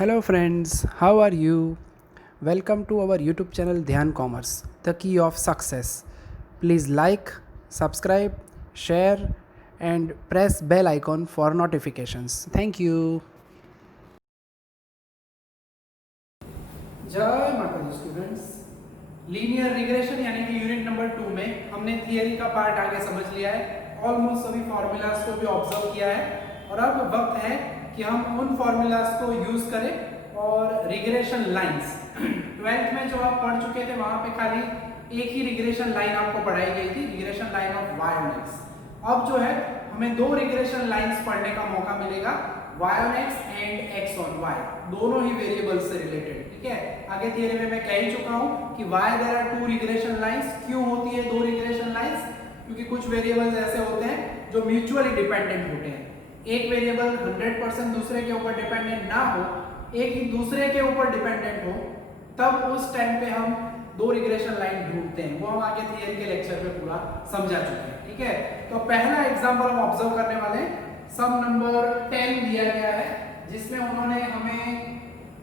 Hello, friends. How are you? Welcome to our YouTube channel Dhyan Commerce, the key of success. Please like, subscribe, share, and press bell icon for notifications. Thank you. जय माता the students. Linear regression यानी कि unit number 2 में हमने theory का part आगे समझ लिया है, ऑलमोस्ट सभी फॉर्मूलाज को भी ऑब्जर्व किया है और अब वक्त है कि हम उन फॉर्मूलाज को यूज करें और रिग्रेशन लाइंस 12th में जो आप पढ़ चुके थे वहां पे खाली एक ही रिग्रेशन लाइन आपको पढ़ाई गई थी, regression line of y on x। अब जो है हमें दो रिग्रेशन लाइंस पढ़ने का मौका मिलेगा, y on x and x on y, दोनों ही वेरिएबल्स से रिलेटेड। ठीक है, आगे थियरी में मैं कह ही चुका हूं कि why there are two regression lines. क्यों होती है दो रिग्रेशन लाइंस? क्योंकि कुछ वेरिएबल्स ऐसे होते हैं जो म्यूचुअली डिपेंडेंट होते हैं। एक वेरिएबल 100% दूसरे के ऊपर डिपेंडेंट ना हो, एक ही दूसरे के ऊपर डिपेंडेंट हो, तब उस टाइम पे हम दो रिग्रेशन लाइन ढूंढते हैं। वो हम आगे थियरी के लेक्चर में पूरा समझा चुके हैं। ठीक है, तो पहला एग्जांपल हम ऑब्जर्व करने वाले हैं, सम नंबर 10 दिया गया है जिसमें उन्होंने हमें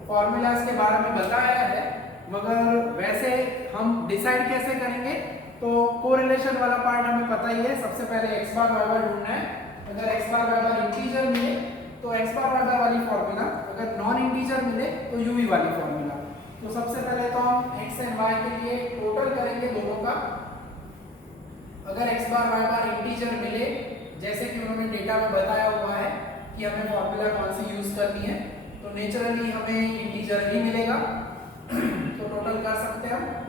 फॉर्मूलाज के बारे में बताया है, मगर वैसे हम डिसाइड कैसे करेंगे? तो कोरिलेशन वाला पार्ट हमें पता ही है। सबसे पहले x बार y बार ढूंढना है। अगर x बार y बार इंटीजर मिले तो x बार y बार वाली फॉर्मूला, अगर नॉन इंटीजर मिले तो uv वाली फॉर्मूला। तो सबसे पहले तो हम x एंड y के लिए टोटल करेंगे दोनों का। अगर x बार y बार इंटीजर मिले, जैसे कि उन्होंने डेटा में बताया हुआ है कि हमें फॉर्मूला कौन सी यूज करनी है, तो नेचुरली हमें इंटीजर ही मिलेगा। तो टोटल कर सकते हैं हम।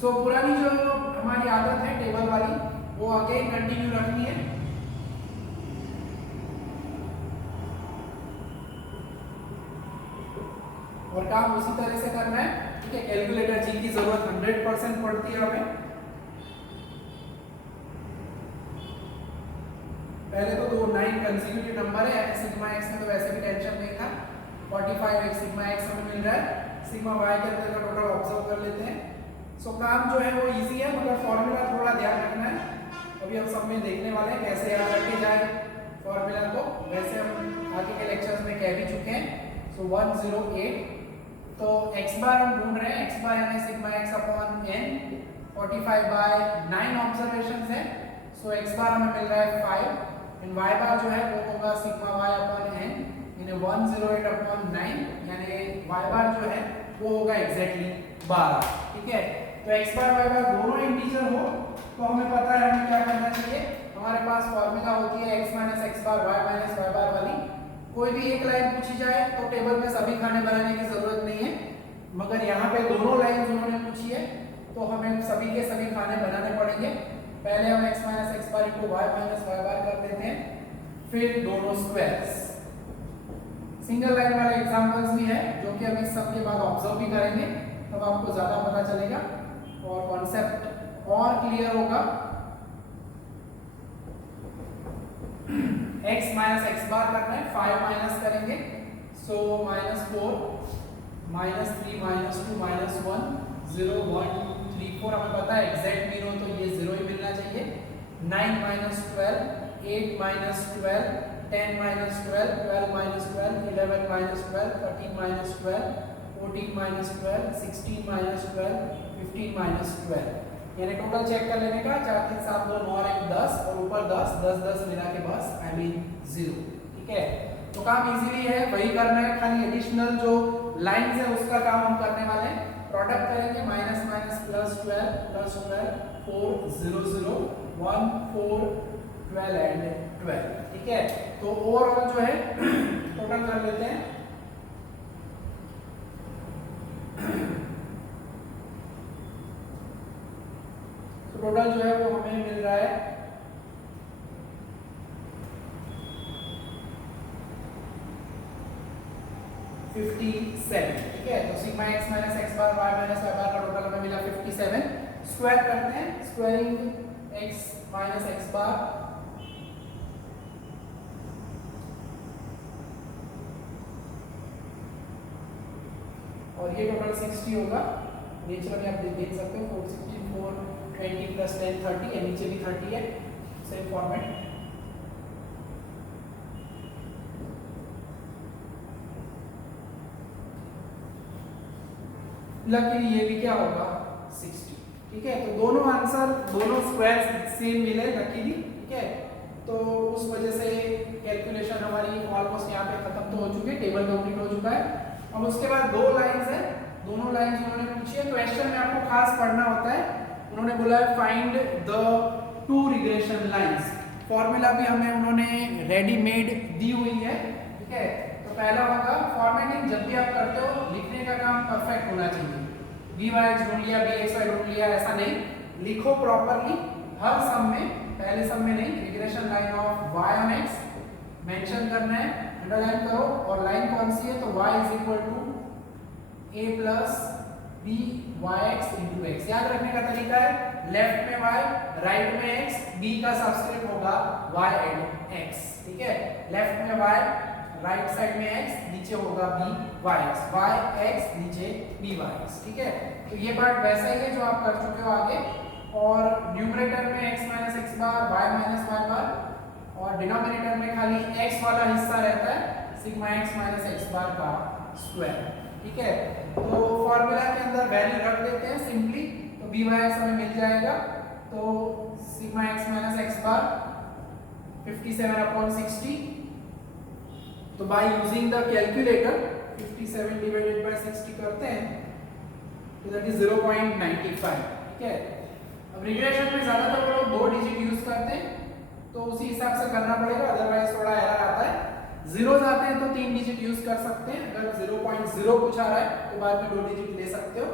सो पुरानी जो हमारी आदत है टेबल वाली, वो आगे कंटिन्यू रखनी है। और काम उसी तरह से करना है। ठीक है, कैलकुलेटर जी की जरूरत 100% पड़ती है हमें। पहले तो दो 9 कंसेक्यूटिव नंबर है, सिग्मा x में तो वैसे भी टेंशन नहीं था। 45 सिग्मा x हमें मिल रहा है, सिग्मा y के अंदर का टोटल ऑब्जर्व कर लेते हैं। सो काम जो है वो इजी है, मगर फॉर्मूला थोड़ा ध्यान रखना है। अभी हम सब में देखने वाले हैं कैसे याद रखे जाए फॉर्मूला को। वैसे हम आगे के लेक्चर्स में कह भी चुके हैं। सो 108, तो x बार हम ढूंढ रहे हैं, x बार यानी sigma x upon n। 45 by 9 observations है, सो x बार हमें मिल रहा है 5 एंड y बार जो है वो होगा सिग्मा y अपॉन n यानी 108 अपॉन 9, यानी y बार जो है वो होगा एग्जैक्टली 12। ठीक है, तो x बार y बार दोनों इंटीजर हो तो हमें पता है हमें क्या करना चाहिए। हमारे पास फॉर्मूला होती है x माइनस x बार y माइनस y बार वाली। कोई भी एक लाइन पूछी जाए तो टेबल में सभी खाने बनाने की जरूरत नहीं है, मगर यहाँ पे दोनों लाइंस उन्होंने पूछी है तो हमें सभी के सभी खाने बनाने पड़ेंगे। पहले हम x minus x bar into y minus y बार कर देते हैं, फिर दोनों स्क्वायर्स। सिंगल लाइन वाले एग्जांपल्स भी है जो कि हम इस सब के बाद ऑब्जर्व भी करेंगे, तब आपको ज्यादा पता चलेगा और कॉन्सेप्ट और क्लियर होगा। x माइनस x बार करना है, 5 माइनस करेंगे, सो -4 -3 -2 -1 0 1 2 3 4। हमें पता है एग्जैक्ट मीन हो तो ये 0 ही मिलना चाहिए। 9 minus 12, 8 minus 12, 10 minus 12, 12 minus 12, 11 minus 12, 13 minus 12, 14 minus 12, 16 minus 12, 15 minus 12। यानी टोटल चेक कर लेने का 4 3 7 2 9 1 10 और ऊपर 10 10 10 मिला के बस आई मीन 0। ठीक है, तो काम इजीली है, वही करना है, खाली एडिशनल जो लाइंस है उसका काम हम करने वाले हैं। प्रोडक्ट करेंगे माइनस माइनस प्लस 12 4 0 0 1 4 12 एंड 12। ठीक है, तो ओवरऑल जो है टोटल कर लेते हैं। तो टोटल जो है वो हमें मिल रहा है 57। ठीक है, तो सिग्मा x माइनस x बार y माइनस y बार का टोटल हमें मिला 57। स्क्वायर करते हैं, स्क्वायरिंग x माइनस x बार और ये टोटल 60 होगा। नेचुरली आप देख सकते हो 464 20 प्लस 10 30, नीचे भी 30 है, सेम फॉर्मेट। लकीली ये भी क्या होगा 60। ठीक है, तो दोनों आंसर दोनों स्क्वायर सेम मिले लकीली। ठीक है, तो उस वजह से कैलकुलेशन हमारी ऑलमोस्ट यहाँ पे खत्म तो हो चुकी है, टेबल कंप्लीट हो चुका है। अब उसके बाद दो लाइंस है, दोनों लाइंस उन्होंने पूछी है। क्वेश्चन में आपको खास पढ़ना होता है, उन्होंने बोला है find the two regression lines. Formula भी हमें उन्होंने रेडीमेड दी हुई है। ठीक है, तो पहला होगा फॉर्मेटिंग, जब भी आप करते हो लिखने का काम परफेक्ट होना चाहिए। वी वाई एक्स ढूंढ लिया, बी एक्स वाई ढूंढ लिया, ऐसा नहीं, लिखो प्रॉपरली हर सम में, पहले सम में नहीं, regression line of y on x mention करना है, अंडरलाइन करो। और लाइन कौन सी है, तो y is equal to a plus b yx into x. याद रखने का तरीका है, लेफ्ट में y, राइट में x, b का सबस्क्रिप्ट होगा y एंड x। ठीक है, लेफ्ट में y, राइट साइड में x, नीचे होगा b yx, yx नीचे b yx। ठीक है, तो ये पार्ट वैसा ही है जो आप कर चुके हो आगे। और न्यूमरेटर में x माइनस एक्स बार, y माइनस वाई बार, और डिनोमिनेटर में खाली x वाला हिस्सा रहता है, सिग्मा x माइनस एक्स बार का स्क्वायर। ठीक है, तो फॉर्मूला के अंदर वैल्यू रख देते हैं सिंपली, तो बी वाई एक्स हमें मिल जाएगा। तो सिग्मा x माइनस एक्स बार 57/60, तो by using the calculator 57 divided by 60 करते हैं, तो दैट इज 0.95। ठीक है, अब रिग्रेशन में ज्यादातर लोग 2 डिजिट यूज करते हैं, तो उसी हिसाब से करना पड़ेगा, अदरवाइज थोड़ा एरर आता है। जीरोस आते हैं तो 3 डिजिट यूज कर सकते हैं, अगर 0.0 कुछ आ रहा है तो बाद में 2 डिजिट ले सकते हो।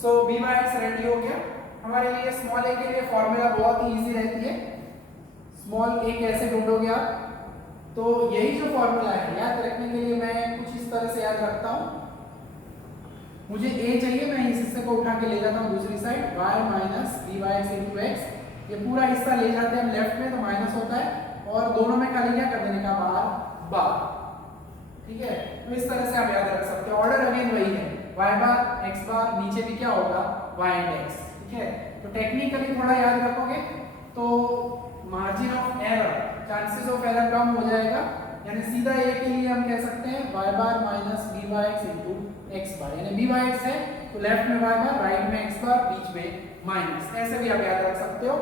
सो बी वाई एक्स रेडी हो गया हमारे लिए। स्मॉल ए के लिए फॉर्मूला बहुत ही इजी रहती है, स्मॉल ए कैसे ढूंढोगे आप, तो यही जो फॉर्मूला है याद रखने के लिए मैं कुछ इस तरह से याद रखता हूँ। मुझे a चाहिए, मैं इस हिस्से को उठा के ले जाता हूँ दूसरी side, y minus B Y x into x, ये पूरा हिस्सा ले जाते हैं हम लेफ्ट में, तो माइनस होता है, और दोनों में खाली क्या कर देने का, बार। ठीक है, तो इस तरह से आप याद रख सकते हो। ऑर्डर अगेन वही है, y बार x बार, नीचे भी क्या होगा y एंड x। ठीक है, तो टेक्निकली थोड़ा याद रखोगे तो margin of error, chances of error कम हो जाएगा। यानी सीधा a के लिए हम कह सकते हैं y bar minus B Y x into X bar, यानी बी वाई एक्स है तो लेफ्ट में y बार, राइट में x बार, बीच में माइनस, ऐसे भी आप याद रख सकते हो।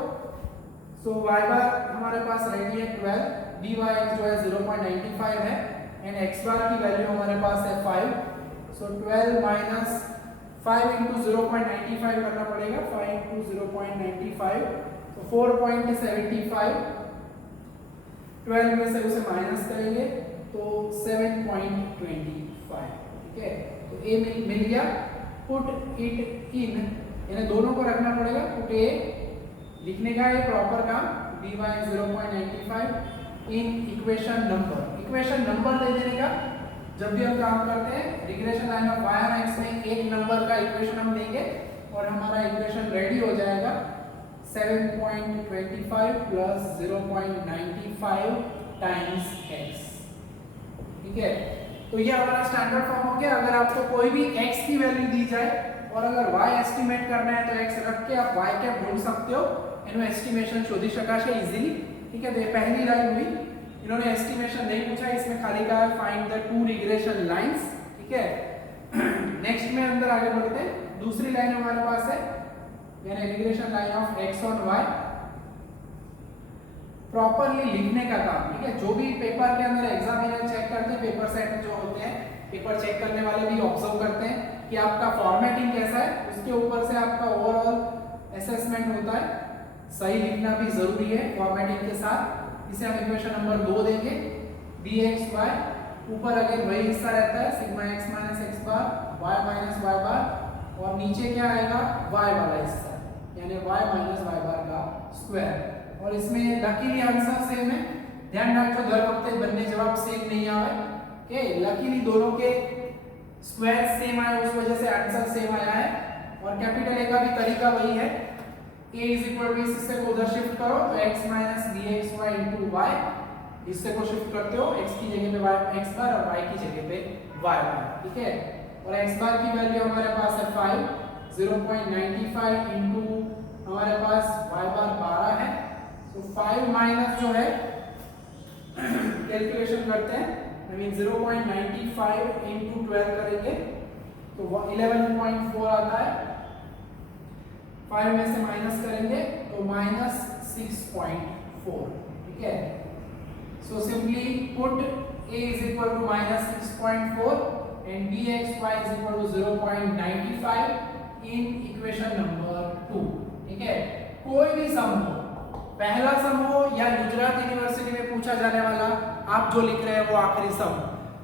सो y बार हमारे पास रेडी है 12, बी वाई एक्स जो है 0.95 है, एंड x बार की वैल्यू हमारे पास है 5। सो 12 माइनस 5 इंटू 0.95 करना पड़ेगा, 5 इंटू 0.95 तो 4.75, 12 में से उसे माइनस करेंगे तो 7.25। ठीक है, तो a मिल गया, पुट इट इन, यानी दोनों को रखना पड़ेगा, पुट a लिखने का है प्रॉपर काम, B Y 0.95 in equation number. Equation number दे देने का, जब भी हम काम करते हैं रिग्रेशन लाइन ऑफ y और x में एक नंबर का इक्वेशन हम देंगे और हमारा इक्वेशन रेडी हो जाएगा। 7.25 प्लस 0.95 टाइम्स x। ठीक है, तो ये हमारा स्टैंडर्ड फॉर्म हो गया। अगर आपको कोई भी x की वैल्यू दी जाए और अगर y एस्टिमेट करना है तो x रख के आप y क्या ढूंढ सकते हो, इन्होंने एस्टिमेशन शोधी शकाशे इजीली। ठीक है, तो ये पहली लाइन हुई, इन्होंने एस्टिमेशन नहीं पूछा, इसमें खाली कहा find the two regression lines. ठीक है, नेक्स्ट में अंदर आगे बढ़ते हैं। दूसरी लाइन हमारे पास है, यानी regression line of x on y, properly लिखने का काम। ठीक है, जो भी पेपर के अंदर एग्जामिनर चेक करते हैं, पेपर सेट जो होते हैं, पेपर चेक करने वाले भी ऑब्जर्व करते हैं कि आपका फॉर्मेटिंग कैसा है, उसके ऊपर से आपका ओवरऑल असेसमेंट होता है। सही लिखना भी जरूरी है फॉर्मेटिंग के साथ। इसे हम इक्वेशन नंबर 2 देंगे, बी एक्स वाई, ऊपर अगेन वही हिस्सा रहता है, सिग्मा एक्स माइनस एक्स बार, वाई माइनस वाई बार, और नीचे क्या आएगा, वाई वाला हिस्सा, यानी वाई माइनस वाई बार का स्क्वायर। और इसमें लकीली आंसर सेम है, ध्यान रखो दर वक्त बनने जवाब सेम नहीं आए। ओके, लकीली दोनों के स्क्वायर सेम आए, उस वजह से आंसर सेम आया है। और कैपिटल ए का भी तरीका वही है, a इज इक्वल टू इस हिस्से को उधर शिफ्ट करो तो x minus b x y into y, हिस्से को शिफ्ट करते हो, x की जगह पे y x बार और y की जगह पे y बार। ठीक है, और x बार की वैल्यू हमारे पास है 5, 0.95 इंटू हमारे पास y बार 12 है, तो 5 माइनस जो है कैलकुलेशन करते हैं, आई मीन 0.95 इंटू 12 करेंगे तो 11.4 आता है, 5 में से माइनस करेंगे तो -6.4, ठीक है। So simply put a is equal to -6.4 and bxy is equal to 0.95 in equation number 2, ठीक है। कोई भी सम हो, पहला सम हो या गुजरात यूनिवर्सिटी में पूछा जाने वाला आप जो लिख रहे हैं वो आखिरी सम,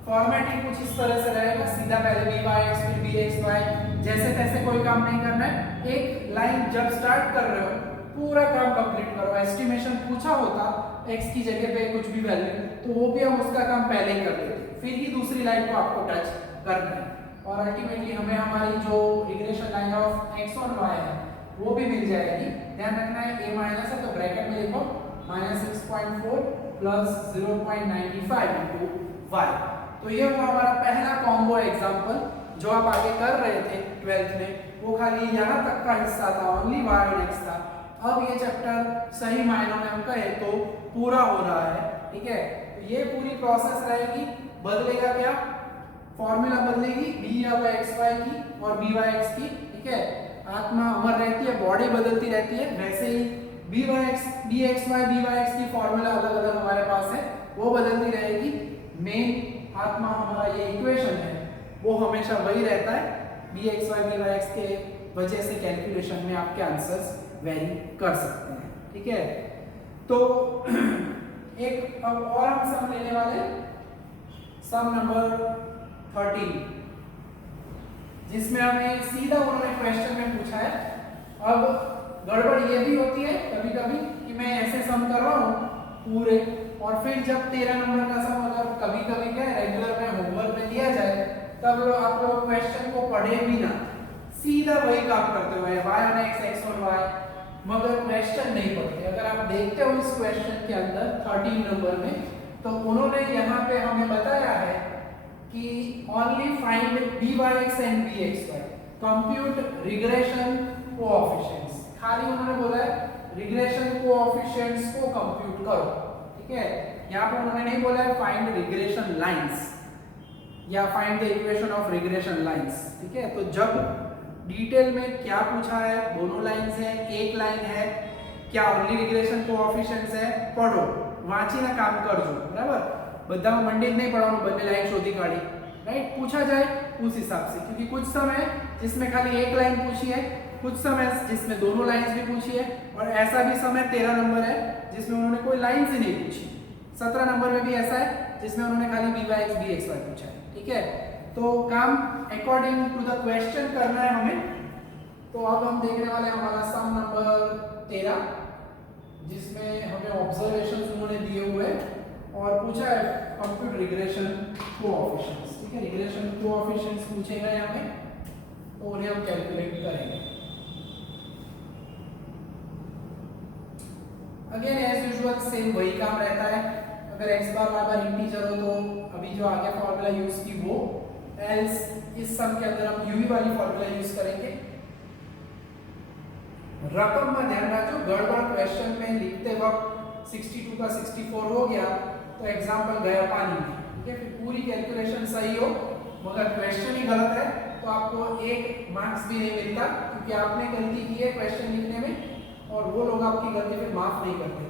फॉर्मेटिंग कुछ इस तरह से रहेगा, सीधा पहले byx फिर bxy, जैसे तैसे कोई काम नहीं करना है। एक लाइन जब स्टार्ट कर रहे हो पूरा काम कंप्लीट करो। एस्टिमेशन पूछा होता x की जगह पे कुछ भी वैल्यू, तो वो भी हम उसका काम पहले ही कर देते, फिर ही दूसरी लाइन को आपको टच करना है। और अल्टीमेटली हमें हमारी जो रिग्रेशन लाइन ऑफ x और y है वो भी मिल जाएगी। ध्यान रखना है a माइनस है तो ब्रैकेट में लिखो -6.4 प्लस 0.95 इनटू y। तो ये हुआ हमारा पहला कॉम्बो एग्जांपल जो आप आगे कर रहे थे 12th में, वो खाली यहाँ तक का हिस्सा था, ओनली y और x था। अब ये चैप्टर सही मायनों में हम कहें तो पूरा हो रहा है, ठीक है। तो ये पूरी प्रोसेस रहेगी, बदलेगा क्या, फॉर्मूला बदलेगी b अब xy की और byx की, ठीक है। आत्मा अमर रहती है, बॉडी बदलती रहती है, वैसे ही bxy byx की फॉर्मूला अलग अलग हमारे पास है, वो बदलती रहेगी। मेन आत्मा हमारा ये इक्वेशन है वो हमेशा वही रहता है। bxy byx के वजह से कैलकुलेशन में आपके आंसर्स वेरी कर सकते हैं, ठीक है। तो एक अब और हम सम लेने वाले, सम नंबर 13, जिसमें हमें सीधा उन्होंने क्वेश्चन में पूछा है। अब गड़बड़ ये भी होती है कभी कभी कि मैं ऐसे सम कर रहा हूँ पूरे, और फिर जब 13 नंबर का सम अगर कभी कभी क्या रेगुलर में होमवर्क में दिया जाए तब आप लोग क्वेश्चन को पढ़े भी ना, सीधा वही काम करते हुए y और x और y, मगर क्वेश्चन नहीं पढ़ते। अगर आप देखते हो इस क्वेश्चन के अंदर 13 नंबर में, तो उन्होंने यहाँ पे हमें बताया है कि only find byx and bxy, compute regression coefficients. खाली उन्होंने बोला है रिग्रेशन कोएफिशिएंट्स को कंप्यूट करो, ठीक है। यहाँ पे उन्होंने नहीं बोला है फाइंड रिग्रेशन लाइंस या find the equation of regression lines, ठीक है। तो जब डिटेल में क्या पूछा है, दोनों लाइंस है, एक लाइन है, क्या ओनली रिग्रेशन कोएफिशिएंट्स है, पढ़ो, वांचीना काम करजो, बराबर। बधाમાં મંડી नहीं पढ़ाओ, बने लाइन शोधी काढ़ी, राइट। पूछा जाए उस हिसाब से, क्योंकि कुछ समय जिसमें खाली एक लाइन पूछी है, कुछ समय जिसमें दोनों लाइंस भी पूछी है, और ऐसा भी समय 13 नंबर है जिसमें उन्होंने कोई लाइंस ही नहीं पूछी। 17 नंबर में भी ऐसा है जिसमें उन्होंने खाली byx bxy पूछा है, ठीक है। तो काम अकॉर्डिंग टू द क्वेश्चन करना है हमें। तो अब हम देखने वाले हैं हमारा सम नंबर 13, जिसमें हमें ऑब्जर्वेशंस उन्होंने दिए हुए और पूछा है कंप्यूट रिग्रेशन कोएफिशिएंट्स, ठीक है। रिग्रेशन कोएफिशिएंट्स पूछेगा हमें, तो उन्हें हम कैलकुलेट करेंगे। अगेन एज यूजुअल सेम वही काम रहता है। अगर x बार y बार इंटीजर हो तो अभी जो आगे फॉर्मूला यूज की वो, एल्स इस सम के अंदर हम uv वाली फॉर्मूला यूज करेंगे। रकम में ध्यान रखो, गड़बड़ क्वेश्चन में लिखते वक्त 62 का 64 हो गया तो एग्जांपल गया पानी में, ठीक है। फिर पूरी कैलकुलेशन सही हो मगर क्वेश्चन ही गलत है तो आपको 1 मार्क्स भी नहीं मिलता, क्योंकि आपने गलती की है क्वेश्चन लिखने में और वो लोग आपकी गलती फिर माफ नहीं करते,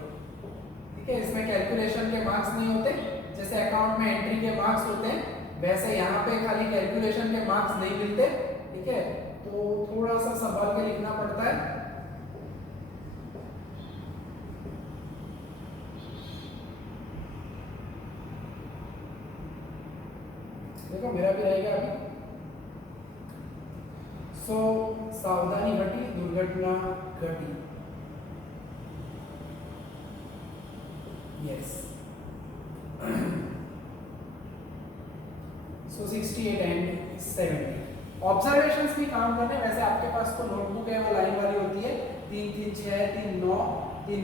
ठीक है। इसमें कैलकुलेशन के मार्क्स नहीं होते, जैसे अकाउंट में एंट्री के मार्क्स होते हैं, वैसे यहाँ पे खाली कैलकुलेशन के मार्क्स नहीं मिलते, ठीक है। तो थोड़ा सा संभाल के लिखना पड़ता है। देखो मेरा भी रहेगा अभी। सो सावधानी घटी दुर्घटना घटी, यस। सो 68 एंड 70 ऑब्जर्वेशंस भी काम करने। वैसे आपके पास तो नोटबुक है, वो लाइन वाली होती है, 3 3 6 3 9 3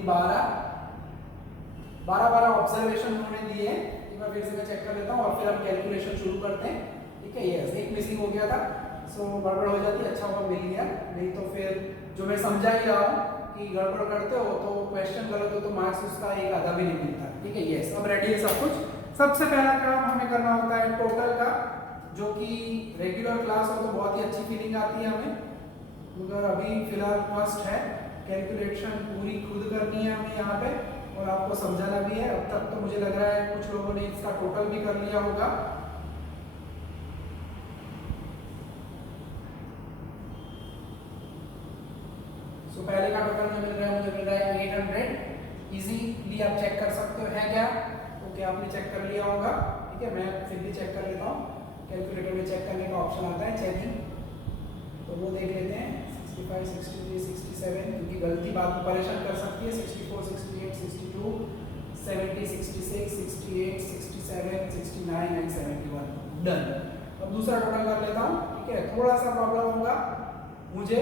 12 ऑब्जर्वेशन उन्होंने दिए हैं। एक बार फिर से मैं चेक कर लेता हूँ और फिर हम कैलकुलेशन शुरू करते हैं, ठीक है। यस, एक मिसिंग हो गया था, सो गड़बड़ हो जाती है, अच्छा हुआ मिल गया, नहीं तो फिर जो मैं समझा ही रहा हूँ कि गड़बड़ करते हो तो क्वेश्चन गलत हो तो मार्क्स उसका एक आधा भी नहीं मिलता, ठीक है। यस, अब रेडी है सब कुछ। सबसे पहला काम हमें करना होता है टोटल का जो कि रेगुलर क्लास हो तो बहुत ही अच्छी फीलिंग आती है हमें, मगर अभी फिलहाल फर्स्ट है, कैलकुलेशन पूरी खुद करनी है हमें यहाँ पे और आपको समझाना भी है। अब तक तो मुझे लग रहा है कुछ लोगों ने इसका टोटल भी कर लिया होगा। सो पहले का टोटल जो मुझे मिल रहा है 800। इजीली आप चेक कर सकते हो है क्या, ओके आपने चेक कर लिया होगा, ठीक है। मैं फिर भी चेक कर लेता हूँ, कैलकुलेटर में चेक करने का ऑप्शन आता है चेकिंग, तो वो देख लेते हैं 65, 63, 67, क्योंकि गलती बाद में परेशान कर सकती है। 64, 68, 62, 70, 66, 68, 67, 69 एंड 71 डन। अब दूसरा टोटल कर लेता हूँ, ठीक है। थोड़ा सा प्रॉब्लम होगा मुझे,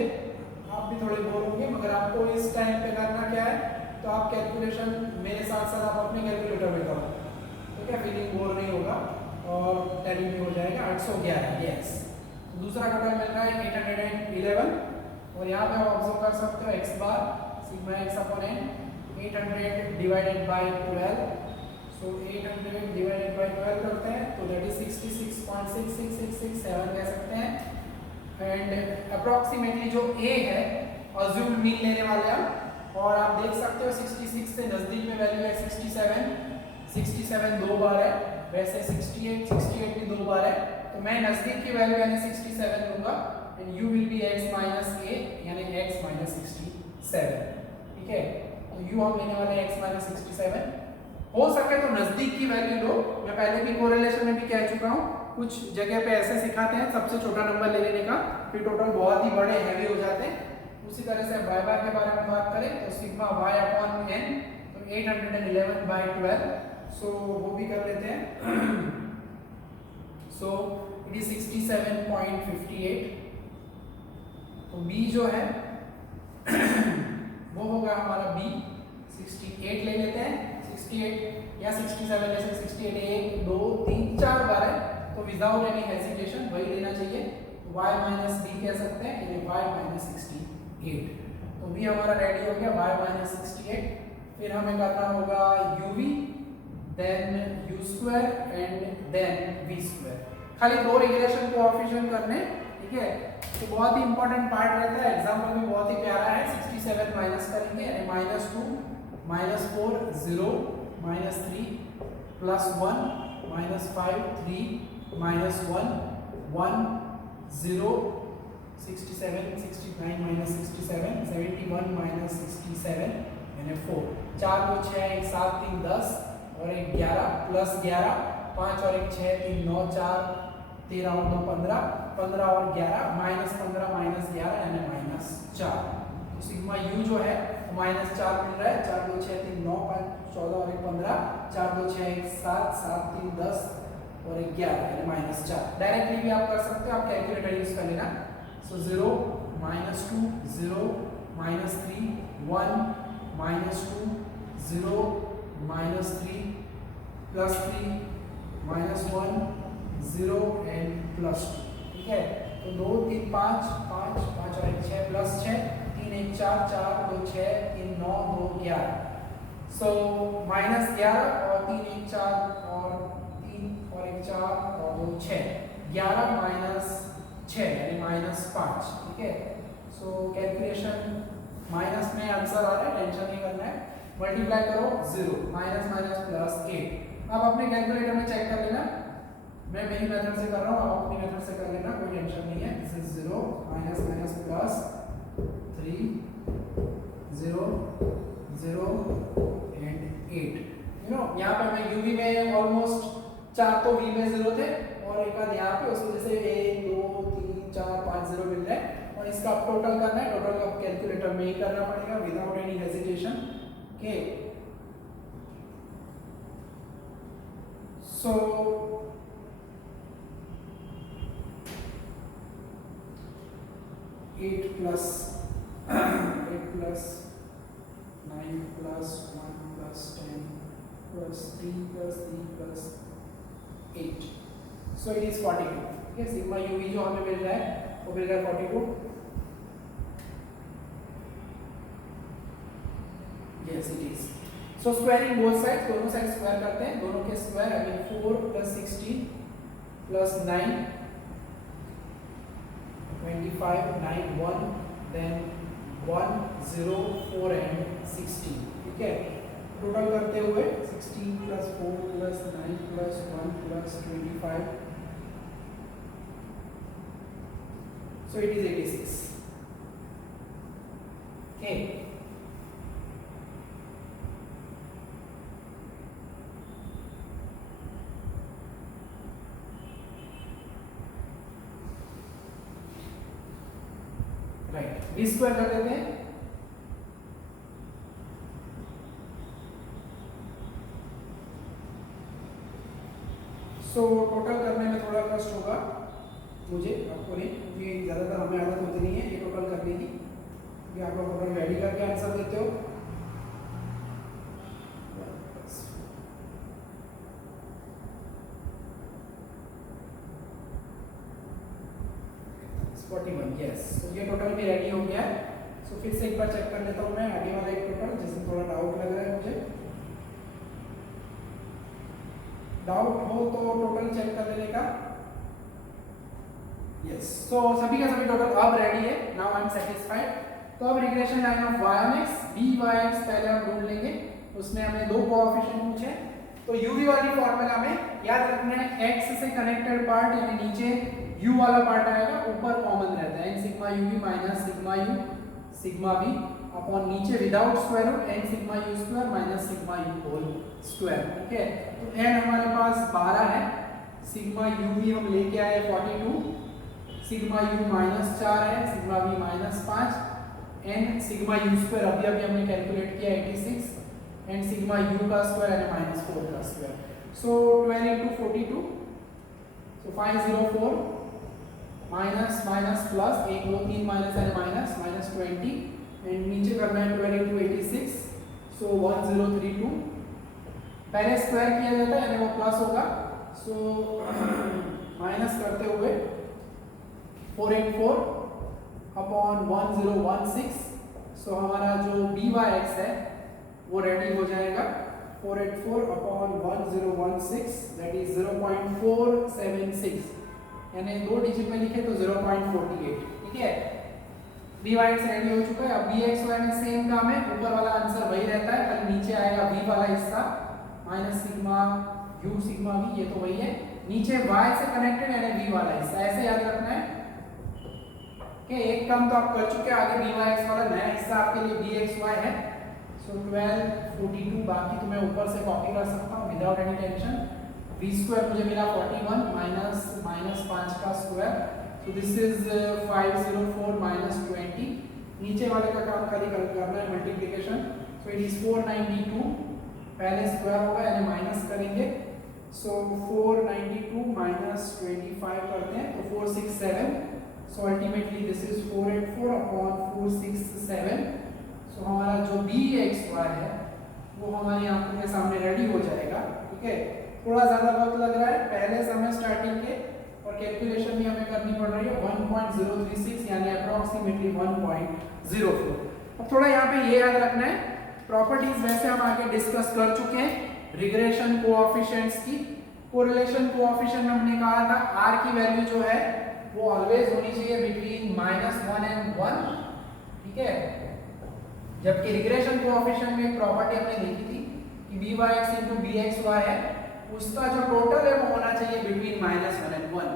आप भी थोड़े बोर होंगे, मगर आपको इस टाइम पे करना क्या है, तो आप कैलकुलेशन मेरे साथ साथ आप अपने कैलकुलेटर में करो, ठीक है। फीलिंग बोर नहीं होगा और टैली भी हो जाएगा। 811 यस। दूसरा टोटल मिल रहा है 811 और यहाँ पे आप ऑब्जर्व कर सकते हो x bar sigma x upon n 800 divided by 12। So 800 divided by 12 करते हैं तो दैट इज 66.666667 कह सकते हैं। एंड अप्रोक्सीमेटली जो a है अज्यूम्ड मीन लेने वाले हम, और आप देख सकते हो 66 से नजदीक में वैल्यू है 67 दो बार है, वैसे 68 भी दो बार है, तो मैं नजदीक की वैल्यू यानी 67 लूंगा and u will be x minus a यानी x माइनस 67, ठीक है। तो u हम लेने वाले हैं x माइनस 67। हो सके तो नजदीक की वैल्यू लो, मैं पहले भी कोरिलेशन में भी कह चुका हूँ, कुछ जगह पे ऐसे सिखाते हैं सबसे छोटा नंबर ले लेने का, फिर टोटल बहुत ही बड़े हैवी हो जाते हैं। उसी तरह से y बार के बारे में बात करें तो सिग्मा y अपॉन n, तो 811 बाय 12, सो वो भी कर लेते हैं। सो इट इज 67.58, तो b जो है वो होगा हमारा b 68 ले लेते हैं, 68 या 67 ले सकते, 68 1 2 3 4 बार है, तो विदाउट एनी हेजिटेशन वही लेना चाहिए, y माइनस b कह सकते हैं, यानी y माइनस 68। तो b हमारा रेडी हो गया y माइनस 68। फिर हमें करना होगा uv, then u square and then v square. खाली दो रिग्रेशन कोएफिशिएंट करने, ठीक है। तो बहुत ही इंपॉर्टेंट पार्ट रहता है, एग्जांपल भी बहुत ही प्यारा है। 67 माइनस करेंगे यानी -2 -4 0 -3 +1 -5 3 -1 1 0 67 69 -67 71 -67 यानी 4 4 2 6 1 7 3 10 और 1 11 प्लस 11 5 और 1 6 3 9 4 13 और 2 15 15 और 11 -15 -11 यानी -4। तो सिग्मा u जो है -4 मिल रहा है, 4 2 6 3 9 5 14 और 1 15 4 2 6 1 7 7 3 10 और 1 11 यानी -4। डायरेक्टली भी आप कर सकते हो, आप कैलकुलेटर यूज कर लेना। सो 0 -2 0 -3 1 -2 0 -3 +3 -1 0 एंड +2, ठीक है। तो 2 3 5 5 5 और 1 6 प्लस 6 3 1 4 4 2 6 3 9 2 11। सो -11 और 3 1 4 और 3 और 1 4 और 2 6 11 -6 यानी -5, ठीक है। सो कैलकुलेशन माइनस में आंसर आ रहा है, टेंशन नहीं करना है। मल्टीप्लाई करो 0 -+ 8। अब अपने कैलकुलेटर में चेक कर लेना, मैं मेरी मेथड से कर रहा हूँ, आप अपनी मेथड से कर लेना, कोई टेंशन नहीं है। This is 0 -+ 3 0 0 and 8। You know यहाँ पे मैं यूवी में ऑलमोस्ट 4 तो वी में 0 थे और एक आध यहाँ पे, उस वजह से 1 2 3 4 5 0 मिल रहे हैं। और इसका आप टोटल करना है, टोटल आप कैलकुलेटर में ही करना पड़ेगा without any hesitation, okay. So 8 plus 9 plus 1 plus 10 plus 3 plus 3 plus 8, so it is 42, ठीक है। सिग्मा यूवी जो हमें मिल रहा है वो मिल रहा है 42, yes it is। so squaring both sides, दोनों साइड स्क्वायर करते हैं, दोनों के square again 4 plus 16 plus 9 25, 9, 1, then 1, 0, 4 and 16. ठीक है, टोटल करते हुए 16 plus 4 plus 9 plus 1 plus 25, so it is 86. Okay. Right, b square कर देते हैं। सो टोटल करने में थोड़ा कष्ट होगा मुझे, आपको नहीं, क्योंकि ज़्यादातर हमें आदत होती नहीं है ये टोटल करने की, क्योंकि आप लोग टोटल रेडी करके आंसर देते हो। यस, तो ये टोटल भी रेडी हो गया है। सो फिर से एक बार चेक कर लेता हूँ मैं आगे वाला एक टोटल, जिसमें थोड़ा डाउट लग रहा है मुझे। डाउट हो तो टोटल चेक कर लेने का। यस, सो सभी का सभी टोटल अब रेडी है। Now I am satisfied. तो अब regression line of y on x, dy x पहले हम ढूंढ लेंगे। उसमें हमें दो कोएफिशिएंट पूछे, तो uv वाली फार्मूला में याद रखना है x से कनेक्टेड पार्ट यानी नीचे u वाला पार्ट आएगा, ऊपर कॉमन रहता है n sigma uv minus sigma u sigma v upon नीचे without square root n sigma u square minus sigma u whole square. ठीक है, तो n हमारे पास 12 है, सिग्मा uv हम लेके आए 42, सिग्मा u माइनस 4 है, sigma v minus 5, n sigma u square अभी अभी हमने कैलकुलेट किया 86, एंड सिग्मा u का स्क्वायर यानी माइनस 4 का स्क्वायर। सो 12 into 42, सो 504 माइनस माइनस प्लस 1 2 3 माइनस यानी माइनस माइनस 20, एंड नीचे करना है 12 into 86, सो 1032। पहले स्क्वायर किया जाता है यानी वो प्लस होगा, सो माइनस करते हुए 484 अपॉन 1016, सो हमारा जो BYX है वो रेडी हो जाएगा 484 अपॉन 1016 दैट इज 0.476, यानी दो डिजिट में लिखे तो 0.48। ठीक है, BYX रेडी हो चुका है। अब BXY में सेम काम है, ऊपर वाला आंसर वही रहता है, खाली नीचे आएगा V वाला हिस्सा minus sigma u sigma v, ये तो वही है, नीचे y से कनेक्टेड यानी v वाला हिस्सा, ऐसे याद रखना है। ओके, एक काम तो आप कर चुके हैं, आगे BYX वाला नया हिस्सा आपके लिए BXY है। सो 1242, बाकी तो मैं ऊपर से कॉपी कर सकता हूँ without any tension. v square मुझे मिला 41 माइनस माइनस 5 का square, so this is 504 minus 20। नीचे वाले का काम खाली करना है मल्टीप्लिकेशन, सो इट इज 492, पहले स्क्वायर होगा यानी माइनस करेंगे, सो 492 माइनस 25 करते हैं तो 467, so ultimately this is 484 upon 467। सो हमारा जो BXY है वो हमारी आंखों के सामने रेडी हो जाएगा। ठीक है, थोड़ा ज़्यादा वक्त लग रहा है, पहले समय स्टार्टिंग के और कैलकुलेशन भी हमें करनी पड़ रही है 1.036 यानी अप्रॉक्सीमेटली 1.04। अब थोड़ा यहाँ पे ये याद रखना है, प्रॉपर्टीज वैसे हम आगे डिस्कस कर चुके हैं रिग्रेशन कोएफिशिएंट्स की। कोरिलेशन कोएफिशिएंट में हमने कहा था r की वैल्यू जो है वो ऑलवेज होनी चाहिए बिटवीन -1 and 1। ठीक है, जबकि रिग्रेशन कोएफिशिएंट में एक प्रॉपर्टी हमने देखी थी कि BYX into BXY है, उसका जो टोटल है वो होना चाहिए बिटवीन -1 and 1,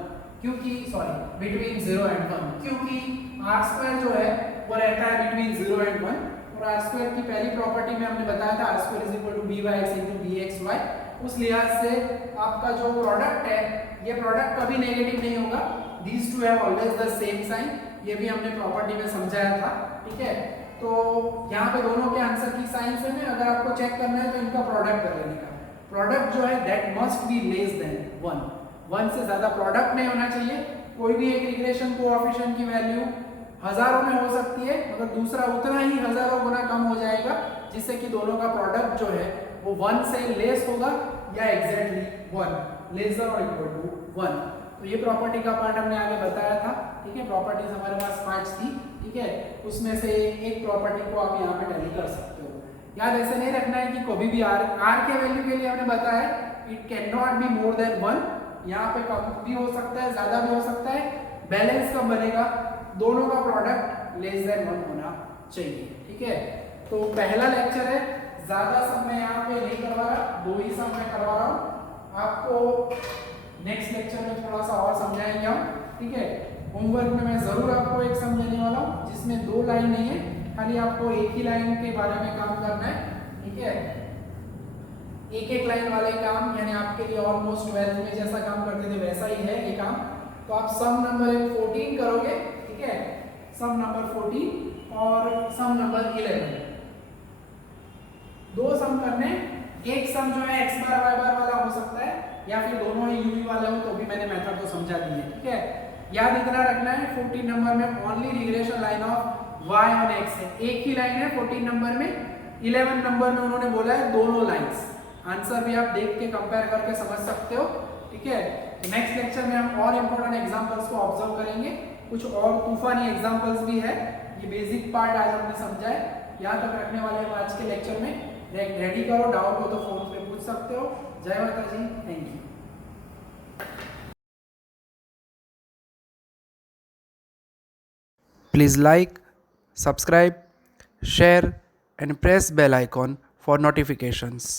क्योंकि सॉरी बिटवीन 0 and 1, क्योंकि r स्क्वायर जो है वो रहता है बिटवीन 0 and 1, और r स्क्वायर की पहली प्रॉपर्टी में हमने बताया था r square is equal to BYX into BXY। उस लिहाज से आपका जो प्रोडक्ट है ये प्रोडक्ट कभी नेगेटिव नहीं होगा, these two have always the same sign, ये भी हमने प्रॉपर्टी में समझाया था। ठीक है, तो यहाँ पे दोनों के आंसर की साइन से में अगर आपको चेक करना है तो इनका प्रोडक्ट कर लेने का। प्रोडक्ट जो है that must be less than 1 से ज्यादा प्रोडक्ट नहीं होना चाहिए। कोई भी एक रिग्रेशन कोएफिशिएंट की वैल्यू हजारों में हो सकती है, मगर दूसरा उतना ही हजारों गुना कम हो जाएगा, जिससे कि दोनों का प्रोडक्ट जो है वो 1 से लेस होगा या एग्जैक्टली 1, लेस देन और इक्वल टू 1। तो ये प्रॉपर्टी का पार्ट हमने आगे बताया था। ठीक है, प्रॉपर्टीज हमारे पास 5 थी। ठीक है, उसमें से एक प्रॉपर्टी को आप यहाँ पे टैली कर सकते हो। याद ऐसे नहीं रखना है कि कभी भी r के वैल्यू के लिए हमने बताया it can not be more than 1, यहाँ पे कम भी हो सकता है, ज्यादा भी हो सकता है। बैलेंस कब बनेगा दोनों का प्रोडक्ट लेस देन 1 होना चाहिए। ठीक है, तो पहला लेक्चर है, ज्यादा सम मैं यहाँ पे नहीं करवा रहा, 2 ही सम मैं करवा रहा हूँ। आपको नेक्स्ट लेक्चर में थोड़ा सा और समझाएंगे हम। ठीक है, होमवर्क में मैं जरूर आपको एक सम देने वाला हूँ जिसमें 2 लाइन नहीं है, खाली आपको एक ही लाइन के बारे में काम करना है। ठीक है, एक एक लाइन वाले काम, यानी आपके लिए ऑलमोस्ट 12th में जैसा काम करते थे वैसा ही है ये काम। तो आप सम नंबर 14 करोगे। ठीक है, सम नंबर 14 और सम नंबर 11, 2 सम करने। एक सम जो है x बार y बार वाला हो सकता है, या फिर दोनों ही u वाले हो, तो भी मैंने मेथड तो समझा दी है। ठीक है, याद इतना रखना है 14 नंबर में only regression line of y on x है, एक ही लाइन है 14 नंबर में। 11 नंबर में उन्होंने बोला है दोनों लाइंस। आंसर भी आप देख के कंपेयर करके समझ सकते हो। ठीक है, तो नेक्स्ट लेक्चर में हम और इंपॉर्टेंट एग्जांपल्स को ऑब्जर्व करेंगे, कुछ और तूफानी एग्जांपल्स भी है। ये बेसिक पार्ट आज हमने समझा है, यहाँ तक रखने वाले हम आज के लेक्चर में। रेडी करो, डाउट हो तो फोन पे पूछ सकते हो। जय माता जी, thank you. Please like, subscribe, share and press bell icon for notifications.